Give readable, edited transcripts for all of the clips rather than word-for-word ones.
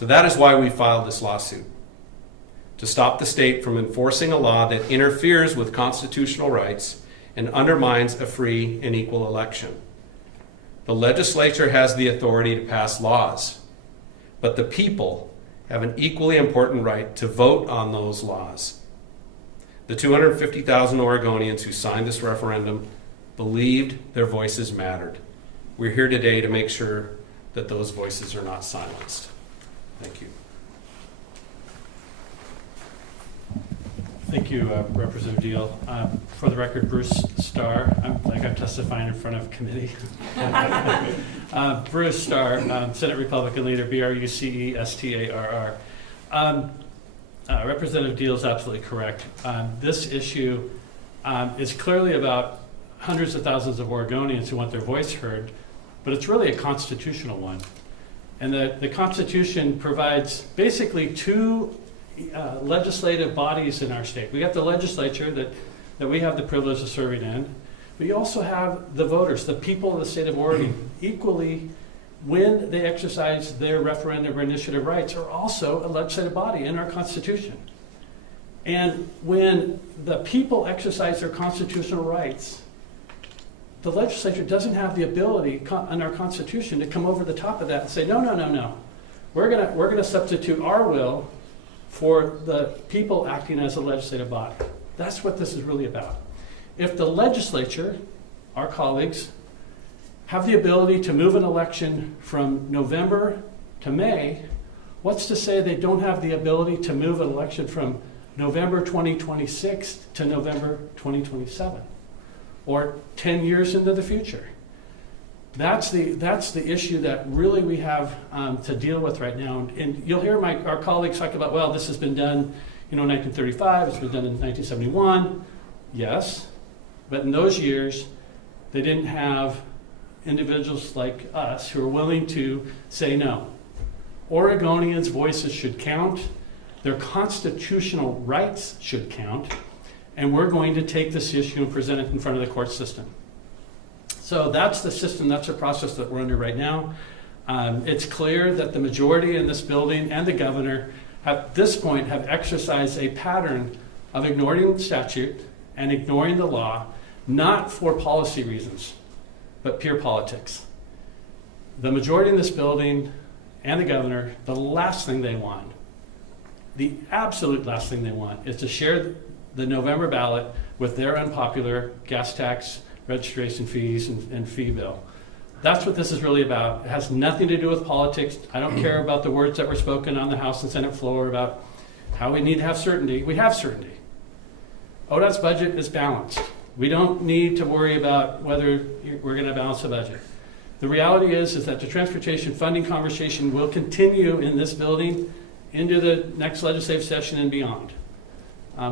So that is why we filed this lawsuit, to stop the state from enforcing a law that interferes with constitutional rights and undermines a free and equal election. The legislature has the authority to pass laws, but the people have an equally important right to vote on those laws. The 250,000 Oregonians who signed this referendum believed their voices mattered. We're here today to make sure that those voices are not silenced. Thank you. Thank you, Representative Deal. For the record, Bruce Starr. I'm testifying in front of a committee. Bruce Starr, Senate Republican Leader, BRUCESTARR. Representative Deal is absolutely correct. This issue is clearly about hundreds of thousands of Oregonians who want their voice heard, but it's really a constitutional one. And the Constitution provides basically two legislative bodies in our state. We got the legislature that we have the privilege of serving in, but you also have the voters, the people of the state of Oregon, equally, when they exercise their referendum or initiative rights, are also a legislative body in our Constitution. And when the people exercise their constitutional rights, the legislature doesn't have the ability in our Constitution to come over the top of that and say, no. We're gonna substitute our will for the people acting as a legislative body. That's what this is really about. If the legislature, our colleagues, have the ability to move an election from November to May, what's to say they don't have the ability to move an election from November 2026 to November 2027, or 10 years into the future? That's the issue that really we have to deal with right now. And you'll hear our colleagues talk about, well, this has been done, in 1935, it's been done in 1971. Yes, but in those years, they didn't have individuals like us who are willing to say no. Oregonians' voices should count, their constitutional rights should count, and we're going to take this issue and present it in front of the court system. So that's the system, that's the process that we're under right now. It's clear that the majority in this building and the governor at this point have exercised a pattern of ignoring the statute and ignoring the law, not for policy reasons, but pure politics. The majority in this building and the governor, the last thing they want, the absolute last thing they want, is to share the November ballot with their unpopular gas tax, registration fees, and fee bill. That's what this is really about. It has nothing to do with politics. I don't care about the words that were spoken on the House and Senate floor about how we need to have certainty. We have certainty. ODOT's budget is balanced. We don't need to worry about whether we're going to balance the budget. The reality is that the transportation funding conversation will continue in this building into the next legislative session and beyond.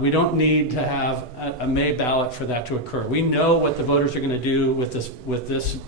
We don't need to have a May ballot for that to occur. We know what the voters are going to do with this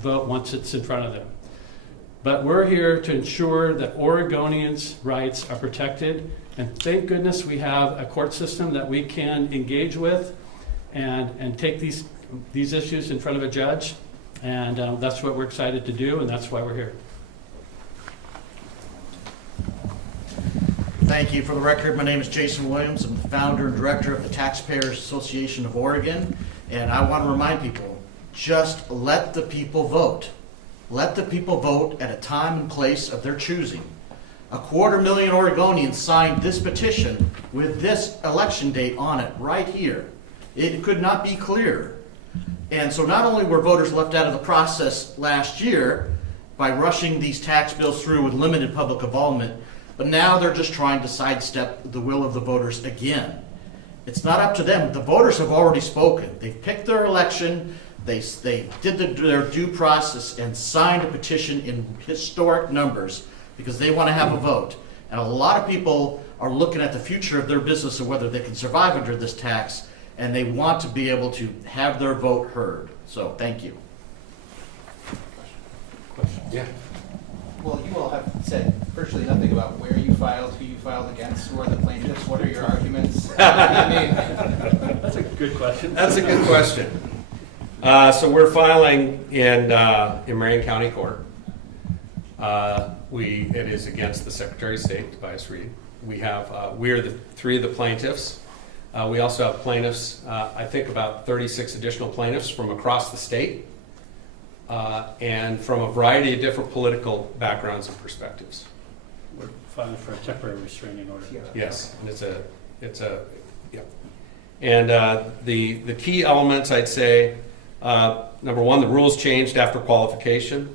vote once it's in front of them. But we're here to ensure that Oregonians' rights are protected, and thank goodness we have a court system that we can engage with and take these issues in front of a judge, and that's what we're excited to do, and that's why we're here. Thank you. For the record, my name is Jason Williams. I'm the founder and director of the Taxpayers Association of Oregon, and I want to remind people, just let the people vote. Let the people vote at a time and place of their choosing. 250,000 Oregonians signed this petition with this election date on it right here. It could not be clearer. And so not only were voters left out of the process last year by rushing these tax bills through with limited public involvement, but now they're just trying to sidestep the will of the voters again. It's not up to them. The voters have already spoken. They've picked their election. They did their due process and signed a petition in historic numbers because they want to have a vote. And a lot of people are looking at the future of their business and whether they can survive under this tax, and they want to be able to have their vote heard. So thank you. Question? Yeah. Well, you all have said virtually nothing about where you filed, who you filed against, who are the plaintiffs, what are your arguments? I mean, That's a good question. That's a good question. So we're filing in Marion County Court. It is against the Secretary of State, Tobias Reed. We are the three of the plaintiffs. We also have plaintiffs, I think about 36 additional plaintiffs from across the state, and from a variety of different political backgrounds and perspectives. We're filing for a temporary restraining order. Yes, and yeah. And the key elements, I'd say, number one, the rules changed after qualification.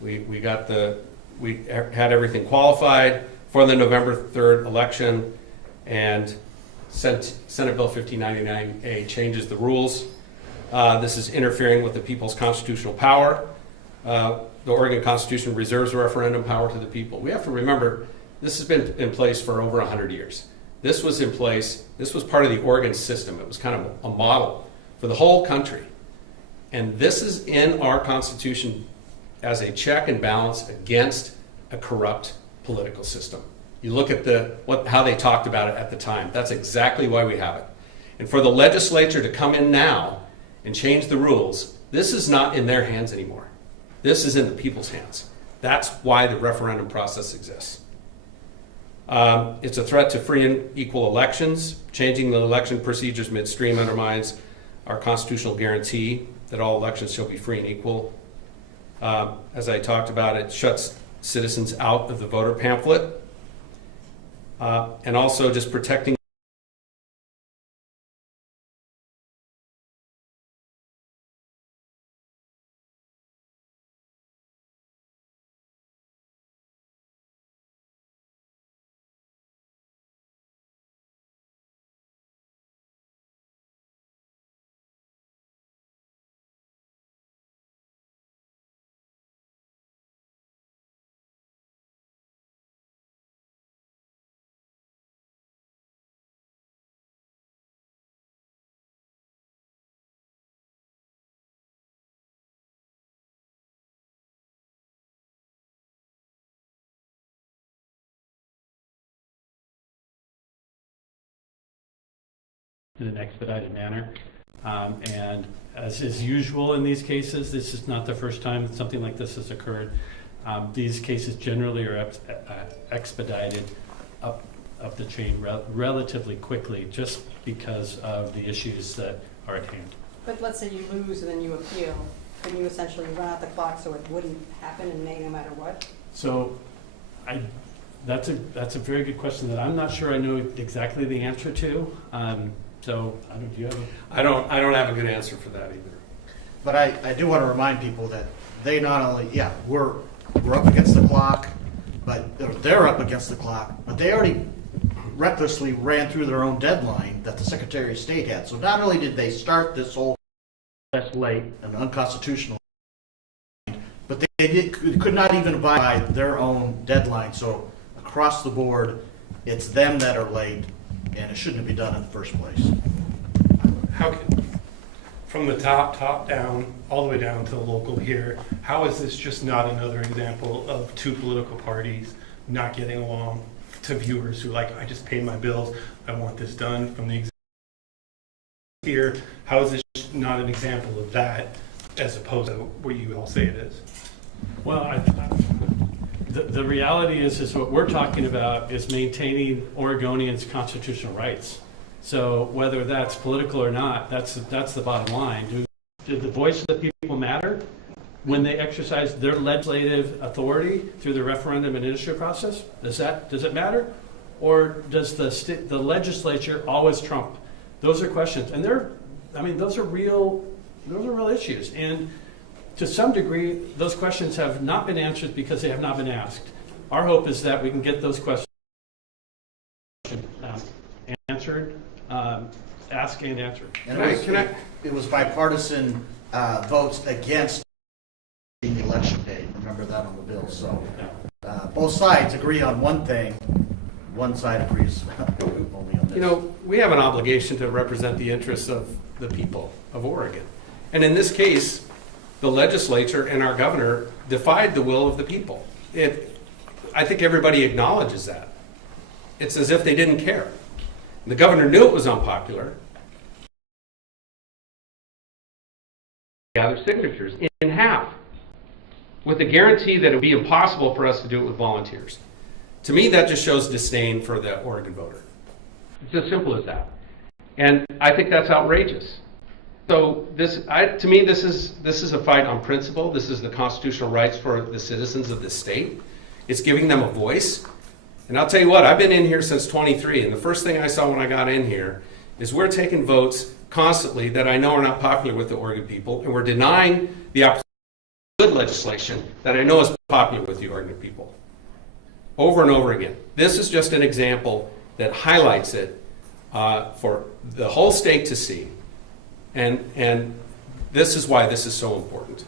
We had everything qualified for the November 3rd election, and Senate Bill 1599A changes the rules. This is interfering with the people's constitutional power. The Oregon Constitution reserves a referendum power to the people. We have to remember, this has been in place for over 100 years. This was in place, this was part of the Oregon system. It was kind of a model for the whole country. And this is in our Constitution as a check and balance against a corrupt political system. You look at how they talked about it at the time. That's exactly why we have it. And for the legislature to come in now and change the rules, this is not in their hands anymore. This is in the people's hands. That's why the referendum process exists. It's a threat to free and equal elections. Changing the election procedures midstream undermines our constitutional guarantee that all elections shall be free and equal. As I talked about, it shuts citizens out of the voter pamphlet. And also just protecting in an expedited manner. And as is usual in these cases, this is not the first time something like this has occurred. These cases generally are expedited up the chain relatively quickly, just because of the issues that are at hand. But let's say you lose and then you appeal, then you essentially run out the clock so it wouldn't happen in May no matter what? So that's a very good question that I'm not sure I know exactly the answer to. So do you have I don't have a good answer for that either. But I do want to remind people that they not only, we're up against the clock, but they're up against the clock, but they already recklessly ran through their own deadline that the Secretary of State had. So not only did they start this whole process late and unconstitutional, but they could not even abide by their own deadline. So across the board, it's them that are late, and it shouldn't be done in the first place. How can, from the top down, all the way down to the local here, how is this just not another example of two political parties not getting along, to viewers who I just paid my bills, I want this done from the here? How is this not an example of that as opposed to what you all say it is? Well, the reality is what we're talking about is maintaining Oregonians' constitutional rights. So whether that's political or not, that's the bottom line. Did the voice of the people matter when they exercise their legislative authority through the referendum and initiative process? Does it matter, or does the legislature always trump? Those are questions, and those are real issues. And to some degree, those questions have not been answered because they have not been asked. Our hope is that we can get those questions answered, asked and answered. And it was bipartisan votes against the election date. Remember that on the bill. So both sides agree on one thing. One side agrees only on this. We have an obligation to represent the interests of the people of Oregon. And in this case, the legislature and our governor defied the will of the people. I think everybody acknowledges that. It's as if they didn't care. The governor knew it was unpopular. Gather signatures in half. with the guarantee that it would be impossible for us to do it with volunteers. To me, that just shows disdain for the Oregon voter. It's as simple as that. And I think that's outrageous. So to me, this is a fight on principle. This is the constitutional rights for the citizens of this state. It's giving them a voice. And I'll tell you what, I've been in here since 23, and the first thing I saw when I got in here is we're taking votes constantly that I know are not popular with the Oregon people, and we're denying the opportunity of good legislation that I know is popular with the Oregon people. Over and over again. This is just an example that highlights it for the whole state to see. And this is why this is so important.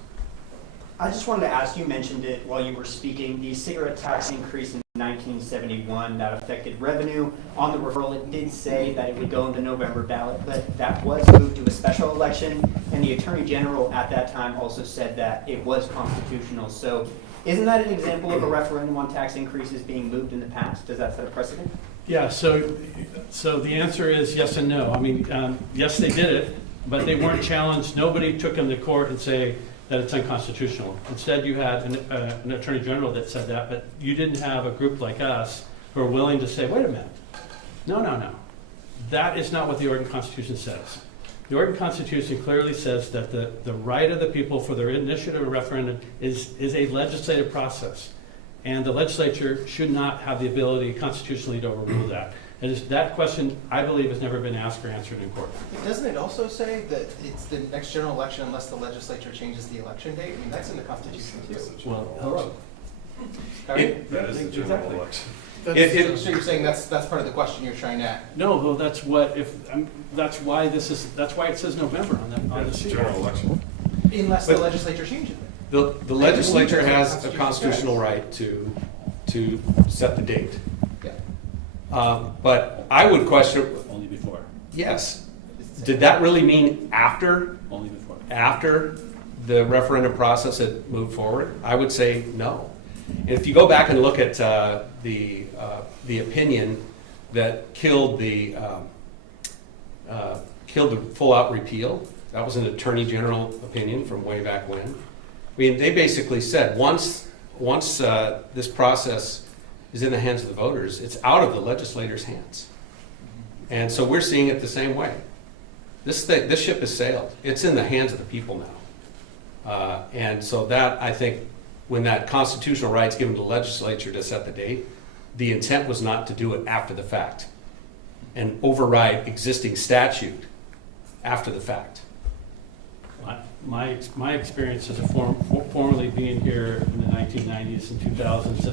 I just wanted to ask, you mentioned it while you were speaking, the cigarette tax increase in 1971 that affected revenue. On the referral, it did say that it would go on the November ballot, but that was moved to a special election, and the Attorney General at that time also said that it was constitutional. So isn't that an example of a referendum on tax increases being moved in the past? Does that set a precedent? Yeah, so the answer is yes and no. I mean, yes, they did it, but they weren't challenged. Nobody took them to court and say that it's unconstitutional. Instead, you had an attorney general that said that, but you didn't have a group like us who are willing to say, wait a minute, no. That is not what the Oregon Constitution says. The Oregon Constitution clearly says that the right of the people for their initiative or referendum is a legislative process. And the legislature should not have the ability constitutionally to overrule that. And that question, I believe, has never been asked or answered in court. Doesn't it also say that it's the next general election unless the legislature changes the election date? I mean, that's in the Constitution too. Well, hello. Sorry? That is the general Exactly. election. So you're saying that's part of the question you're trying to... No, well, that's why it says November on the It's the sheet. general election. Unless the legislature changes it. The legislature has a constitutional right to set the date. Yeah. But I would question, Only before. yes, did that really mean after Only before. the referendum process had moved forward? I would say no. If you go back and look at the opinion that killed the full-out repeal, that was an attorney general opinion from way back when. I mean, they basically said once this process is in the hands of the voters, it's out of the legislators' hands. And so we're seeing it the same way. This ship has sailed. It's in the hands of the people now. And so that, I think, when that constitutional right's given to the legislature to set the date, the intent was not to do it after the fact and override existing statute after the fact. My experience as a formerly being here in the 1990s and 2000s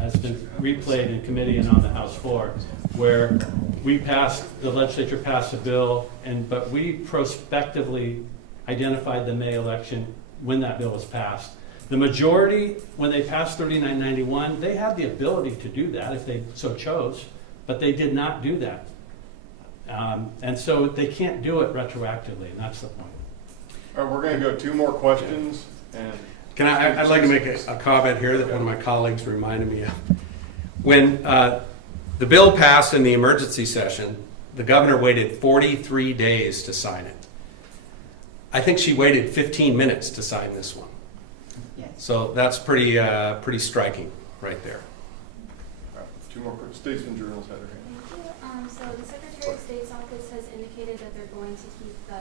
has been replayed in committee and on the House floor, where the legislature passed a bill, but we prospectively identified the May election when that bill was passed. The majority, when they passed 3991, they had the ability to do that if they so chose, but they did not do that. And so they can't do it retroactively, and that's the point. All right, we're going to go 2 more questions. And I'd like to make a comment here that one of my colleagues reminded me of. When the bill passed in the emergency session, the governor waited 43 days to sign it. I think she waited 15 minutes to sign this one. So that's pretty striking right there. all right, 2 more quick. Statesman Journals had her hand. So the Secretary of State's office has indicated that they're going to keep the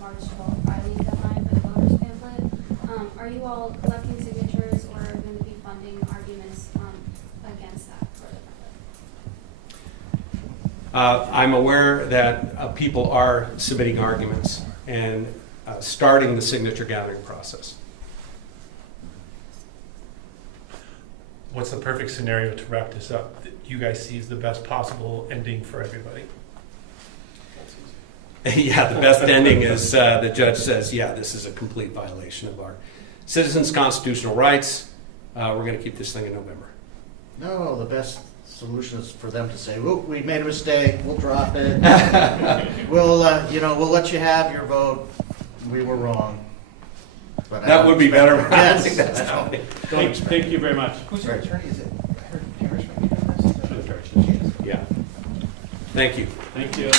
March 12th filing deadline for the voters pamphlet. Are you all collecting signatures or going to be funding arguments against that for the pamphlet? I'm aware that people are submitting arguments and starting the signature gathering process. What's the perfect scenario to wrap this up that you guys see as the best possible ending for everybody? Yeah, the best ending is the judge says, yeah, this is a complete violation of our citizens' constitutional rights. We're going to keep this thing in November. No, the best solution is for them to say, "Oop, we made a mistake. We'll drop it. we'll let you have your vote. We were wrong." But That would be better. Yes. I think that's probably. Thank you very much. Who's your attorney? Is it? I heard Harris from this. Yeah. Thank you. Thank you.